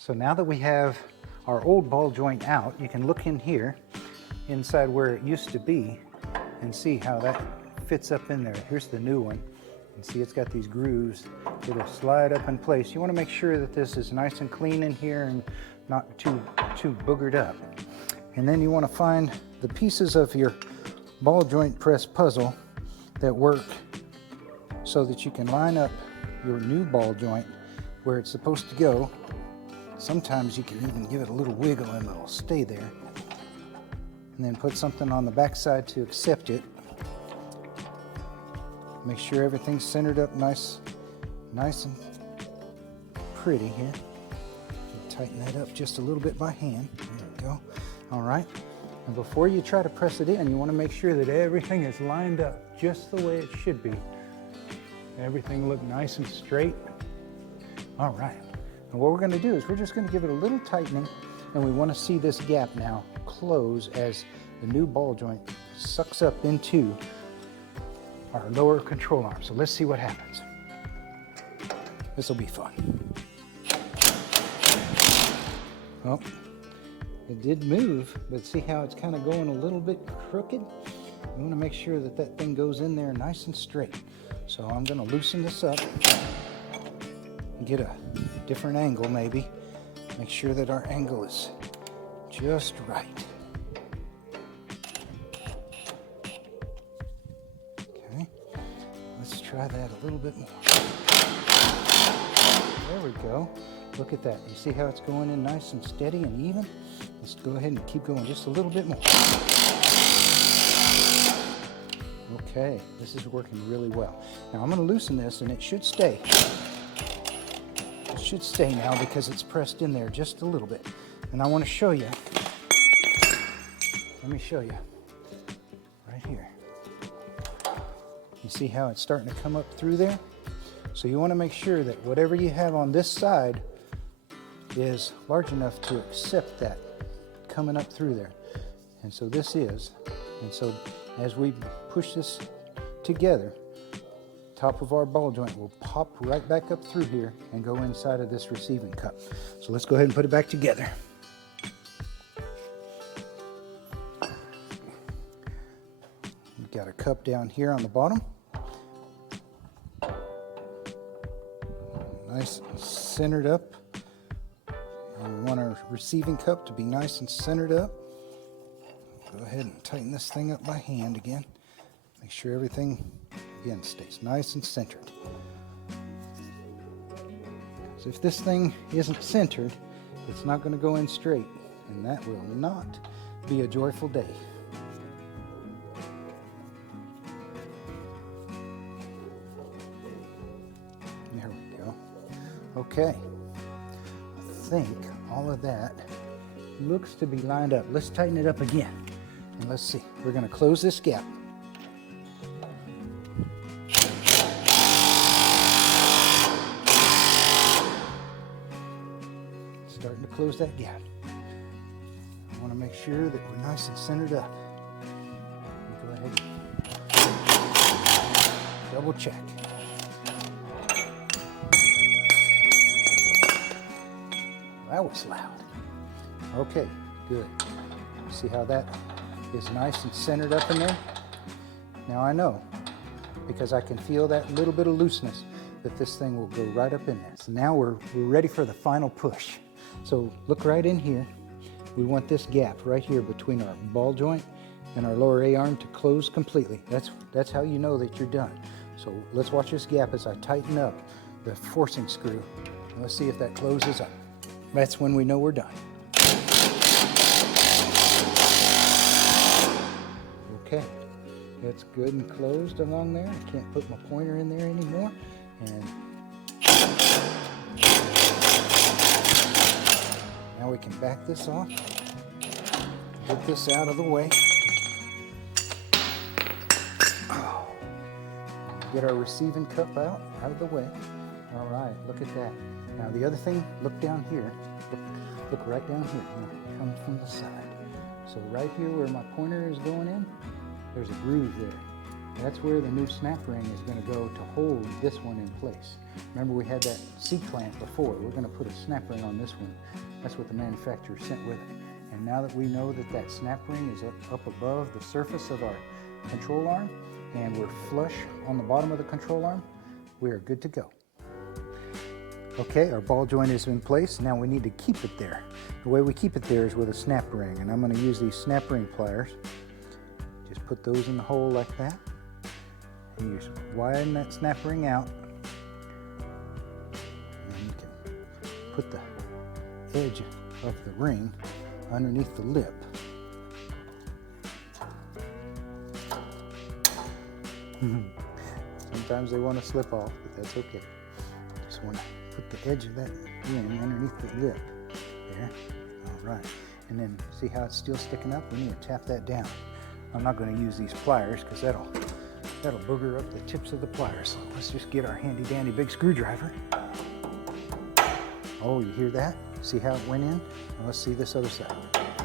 So now that we have our old ball joint out, you can look in here, inside where it used to be, and see how that fits up in there. Here's the new one. And see, it's got these grooves that'll slide up in place. You want to make sure that this is nice and clean in here and not too boogered up. And then you want to find the pieces of your ball joint press puzzle that work so that you can line up your new ball joint where it's supposed to go. Sometimes you can even give it a little wiggle and it'll stay there. And then put something on the back side to accept it. Make sure everything's centered up nice and pretty here. Tighten that up just a little bit by hand. There we go. All right. And before you try to press it in, you want to make sure that everything is lined up just the way it should be. Everything look nice and straight. All right. And what we're going to do is we're just going to give it a little tightening, and we want to see this gap now close as the new ball joint sucks up into our lower control arm. So let's see what happens. This will be fun. Oh, it did move, but see how it's kind of going a little bit crooked? You want to make sure that that thing goes in there nice and straight. So I'm going to loosen this up and get a different angle maybe. Make sure that our angle is just right. Okay, let's try that a little bit more. There we go. Look at that. You see how it's going in nice and steady and even? Let's go ahead and keep going just a little bit more. Okay, this is working really well. Now I'm going to loosen this and it should stay. It should stay now because it's pressed in there just a little bit. And I want to show you. Let me show you. Right here. You see how it's starting to come up through there? So you want to make sure that whatever you have on this side is large enough to accept that coming up through there. And so this is. And so as we push this together, top of our ball joint will pop right back up through here and go inside of this receiving cup. So let's go ahead and put it back together. We've got a cup down here on the bottom. Nice and centered up. And we want our receiving cup to be nice and centered up. Go ahead and tighten this thing up by hand again. Make sure everything, again, stays nice and centered. So if this thing isn't centered, it's not going to go in straight, and that will not be a joyful day. There we go. Okay. I think all of that looks to be lined up. Let's tighten it up again. And let's see. We're going to close this gap. Starting to close that gap. I want to make sure that we're nice and centered up. Go ahead and double check. That was loud. Okay, good. See how that is nice and centered up in there? Now I know, because I can feel that little bit of looseness, that this thing will go right up in there. So now we're ready for the final push. So look right in here. We want this gap right here between our ball joint and our lower A-arm to close completely. That's how you know that you're done. So let's watch this gap as I tighten up the forcing screw. And let's see if that closes up. That's when we know we're done. Okay, that's good and closed along there. I can't put my pointer in there anymore. And now we can back this off. Get this out of the way. Get our receiving cup out of the way. All right, look at that. Now the other thing, look down here. Look right down here. Now, it comes from the side. So right here where my pointer is going in, there's a groove there. That's where the new snap ring is going to go to hold this one in place. Remember, we had that C-clamp before. We're going to put a snap ring on this one. That's what the manufacturer sent with it. And now that we know that that snap ring is up above the surface of our control arm, and we're flush on the bottom of the control arm, we are good to go. Okay, our ball joint is in place. Now we need to keep it there. The way we keep it there is with a snap ring, and I'm going to use these snap ring pliers. Just put those in the hole like that. And you just widen that snap ring out, and you can put the edge of the ring underneath the lip. Sometimes they want to slip off, but that's okay. Just want to put the edge of that ring underneath the lip there. All right, and then see how it's still sticking up? We need to tap that down. I'm not going to use these pliers because that'll booger up the tips of the pliers. So let's just get our handy dandy big screwdriver. Oh, you hear that? See how it went in? Now let's see this other side.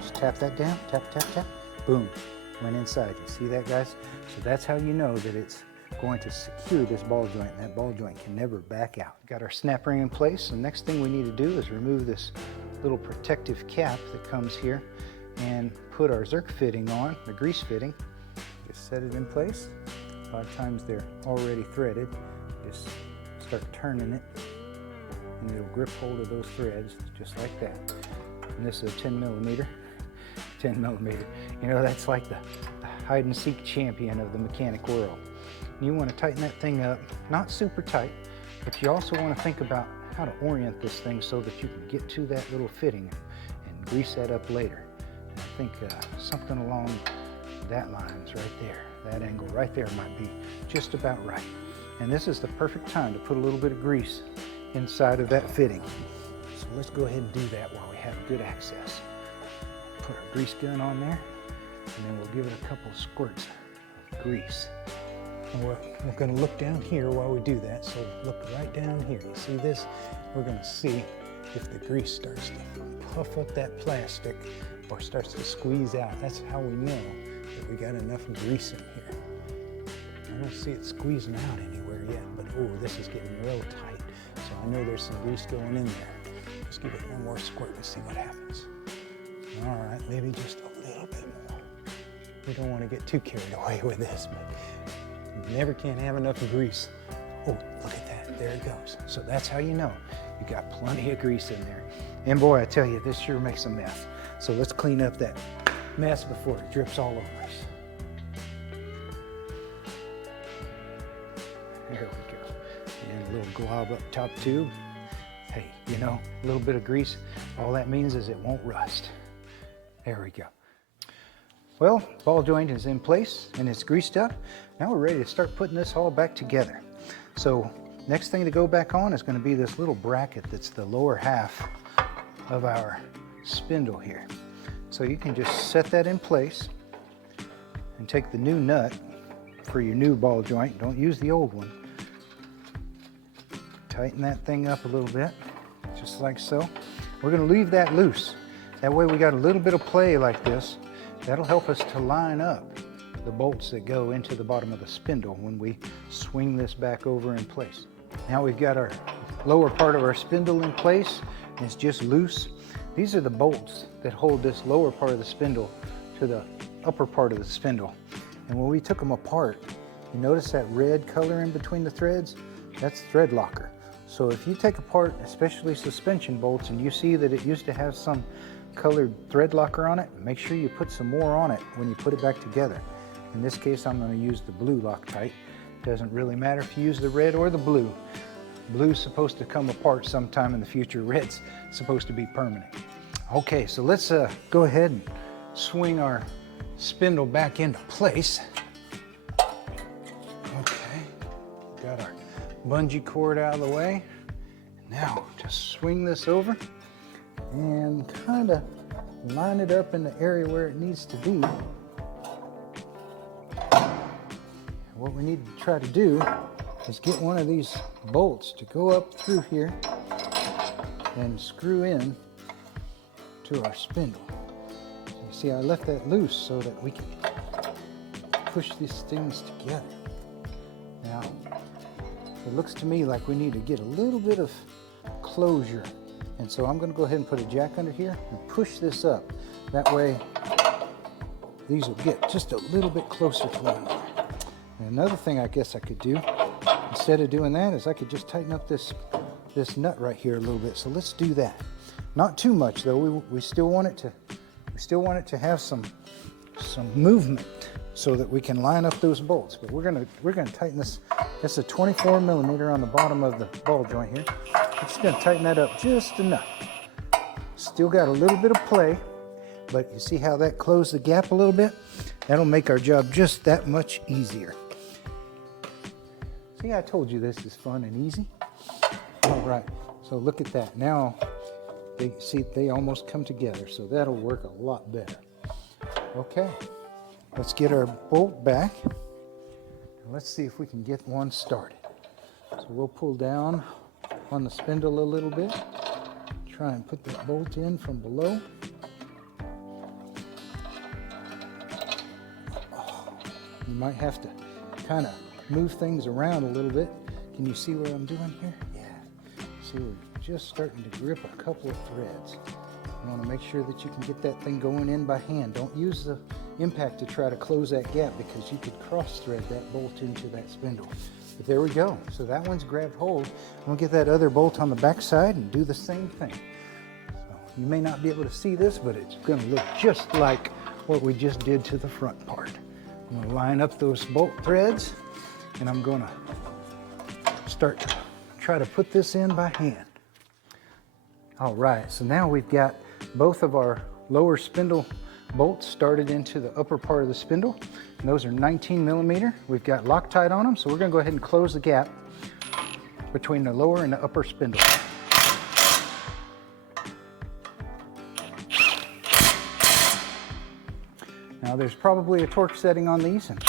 Just tap that down, tap, tap, tap. Boom, went inside. You see that, guys? So that's how you know that it's going to secure this ball joint, and that ball joint can never back out. Got our snap ring in place. The next thing we need to do is remove this little protective cap that comes here and put our Zerk fitting on, the grease fitting. Just set it in place. A lot of times they're already threaded. Just start turning it, and it'll grip hold of those threads just like that. And this is a 10 millimeter. 10 millimeter. You know, that's like the hide and seek champion of the mechanic world. You want to tighten that thing up, not super tight, but you also want to think about how to orient this thing so that you can get to that little fitting and grease that up later. And I think something along that lines right there, that angle right there might be just about right. And this is the perfect time to put a little bit of grease inside of that fitting. So let's go ahead and do that while we have good access. Put our grease gun on there, and then we'll give it a couple squirts of grease. And we're going to look down here while we do that. So look right down here. You see this? We're going to see if the grease starts to puff up that plastic or starts to squeeze out. That's how we know that we got enough grease in here. I don't see it squeezing out anywhere yet, but oh, this is getting real tight. So I know there's some grease going in there. Let's give it one more squirt and see what happens. All right, maybe just a little bit more. We don't want to get too carried away with this, but you never can have enough grease. Oh, look at that, there it goes. So that's how you know you got plenty of grease in there. And boy, I tell you, this sure makes a mess. So let's clean up that mess before it drips all over us. There we go. And a little glob up top too. Hey, you know, a little bit of grease, all that means is it won't rust. There we go. Well, ball joint is in place and it's greased up. Now we're ready to start putting this all back together. So next thing to go back on is going to be this little bracket that's the lower half of our spindle here. So you can just set that in place and take the new nut for your new ball joint. Don't use the old one. Tighten that thing up a little bit, just like so. We're going to leave that loose. That way we got a little bit of play like this. That'll help us to line up the bolts that go into the bottom of the spindle when we swing this back over in place. Now we've got our lower part of our spindle in place, and it's just loose. These are the bolts that hold this lower part of the spindle to the upper part of the spindle. And when we took them apart, you notice that red color in between the threads? That's thread locker. So if you take apart, especially suspension bolts, and you see that it used to have some colored thread locker on it, make sure you put some more on it when you put it back together. In this case, I'm going to use the blue Loctite. Doesn't really matter if you use the red or the blue. Blue's supposed to come apart sometime in the future. Red's supposed to be permanent. Okay, so let's go ahead and swing our spindle back into place. Okay, got our bungee cord out of the way. Now just swing this over and kind of line it up in the area where it needs to be. What we need to try to do is get one of these bolts to go up through here and screw in to our spindle. You see, I left that loose so that we can push these things together. Now, it looks to me like we need to get a little bit of closure. And so I'm going to go ahead and put a jack under here and push this up. That way, these will get just a little bit closer to one another. And another thing I guess I could do, instead of doing that, is I could just tighten up this nut right here a little bit. So let's do that. Not too much though. We still want it to have some movement so that we can line up those bolts. But we're gonna tighten this. That's a 24 millimeter on the bottom of the ball joint here. We're just gonna tighten that up just enough. Still got a little bit of play, but you see how that closed the gap a little bit? That'll make our job just that much easier. See, I told you this is fun and easy. All right, so look at that. Now, they almost come together, so that'll work a lot better. Okay, let's get our bolt back. And let's see if we can get one started. So we'll pull down on the spindle a little bit. Try and put that bolt in from below. You might have to kind of move things around a little bit. Can you see what I'm doing here? Yeah. See, we're just starting to grip a couple of threads. You want to make sure that you can get that thing going in by hand. Don't use the impact to try to close that gap, because you could cross thread that bolt into that spindle. But there we go. So that one's grabbed hold. We'll get that other bolt on the back side and do the same thing. So you may not be able to see this, but it's going to look just like what we just did to the front part. I'm going to line up those bolt threads, and I'm going to start to try to put this in by hand. All right, so now we've got both of our lower spindle bolts started into the upper part of the spindle, and those are 19 millimeter. We've got Loctite on them, so we're going to go ahead and close the gap between the lower and the upper spindle. Now there's probably a torque setting on these, and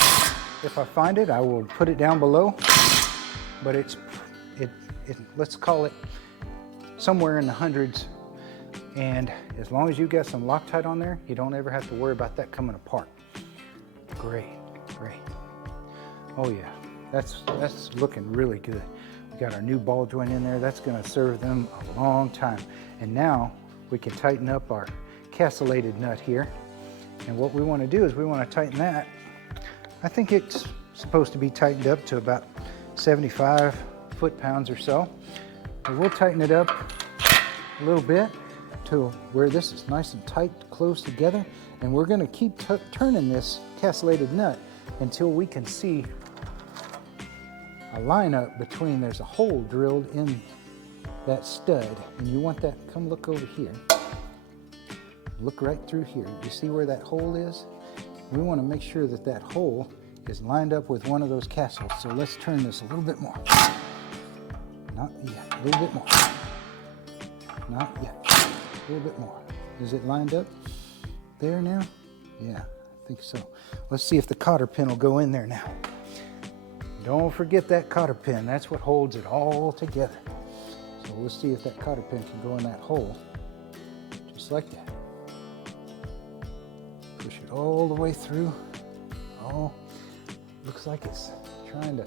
if I find it, I will put it down below, but let's call it somewhere in the hundreds. And as long as you got some Loctite on there, you don't ever have to worry about that coming apart. Great, great. Oh yeah, that's looking really good. We got our new ball joint in there. That's gonna serve them a long time. And now we can tighten up our castellated nut here. And what we wanna do is we wanna tighten that. I think it's supposed to be tightened up to about 75 foot-pounds or so. But we'll tighten it up a little bit to where this is nice and tight, close together. And we're gonna keep turning this castellated nut until we can see a lineup between, there's a hole drilled in that stud. And you want that, come look over here. Look right through here. You see where that hole is? We want to make sure that that hole is lined up with one of those castles. So let's turn this a little bit more. Not yet, a little bit more. Not yet, a little bit more. Is it lined up there now? Yeah, I think so. Let's see if the cotter pin will go in there now. Don't forget that cotter pin. That's what holds it all together. So we'll see if that cotter pin can go in that hole, just like that. Push it all the way through. Oh, looks like it's trying to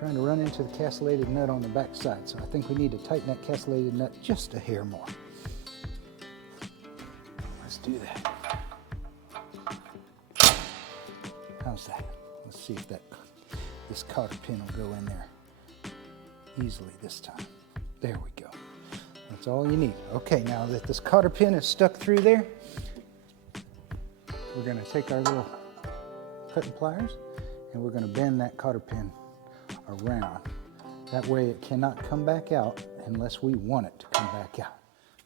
run into the castellated nut on the back side. So I think we need to tighten that castellated nut just a hair more. Let's do that. How's that? Let's see if this cotter pin will go in there easily this time. There we go. That's all you need. Okay, now that this cotter pin is stuck through there, we're going to take our little cutting pliers and we're going to bend that cotter pin around. That way it cannot come back out unless we want it to come back out.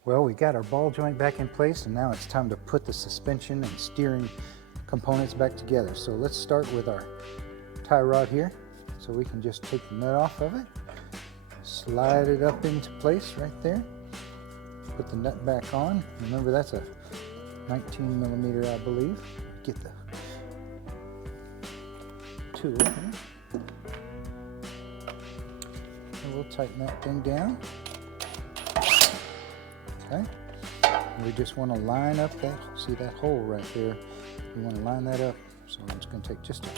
Well, we got our ball joint back in place, and now it's time to put the suspension and steering components back together. So let's start with our tie rod here. So we can just take the nut off of it, slide it up into place right there, put the nut back on. Remember, that's a 19 millimeter, I believe. Get the tool here. And we'll tighten that thing down. Okay. And we just want to line up that, see that hole right there? We want to line that up so So it's going to take just a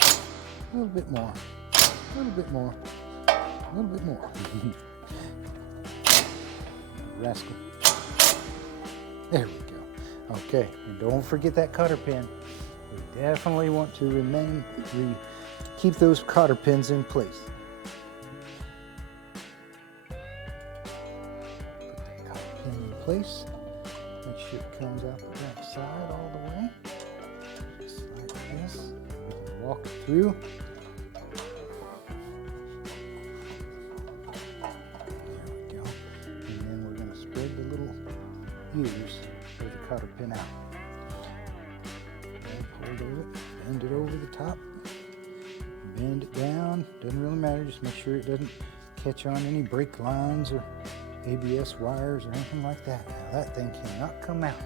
little bit more, a little bit more, a little bit more. Rascal. There we go. Okay, and don't forget that cotter pin. We definitely want to keep those cotter pins in place. Put that cotter pin in place. Make sure it comes out the back side all the way. Just like this. We can walk it through. There we go. And then we're going to spread the little ears of the cotter pin out. Hold over it, bend it over the top, bend it down, doesn't really matter, just make sure it doesn't catch on any brake lines or ABS wires or anything like that. Now that thing cannot come out.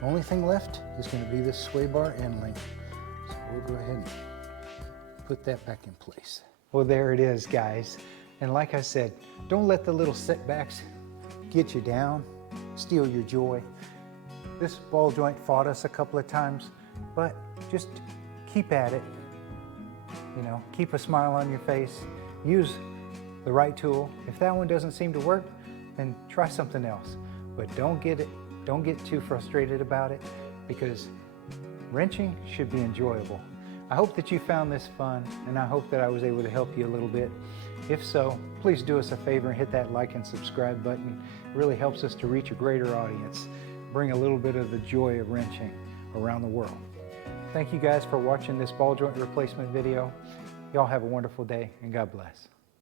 The only thing left is going to be this sway bar end link. So we'll go ahead and put that back in place. Well, there it is, guys. And like I said, don't let the little setbacks get you down, steal your joy. This ball joint fought us a couple of times, but just keep at it. You know, keep a smile on your face. Use the right tool. If that one doesn't seem to work, then try something else. But don't get too frustrated about it, because wrenching should be enjoyable. I hope that you found this fun, and I hope that I was able to help you a little bit. If so, please do us a favor and hit that like and subscribe button. It really helps us to reach a greater audience, bring a little bit of the joy of wrenching around the world. Thank you guys for watching this ball joint replacement video. Y'all have a wonderful day, and God bless.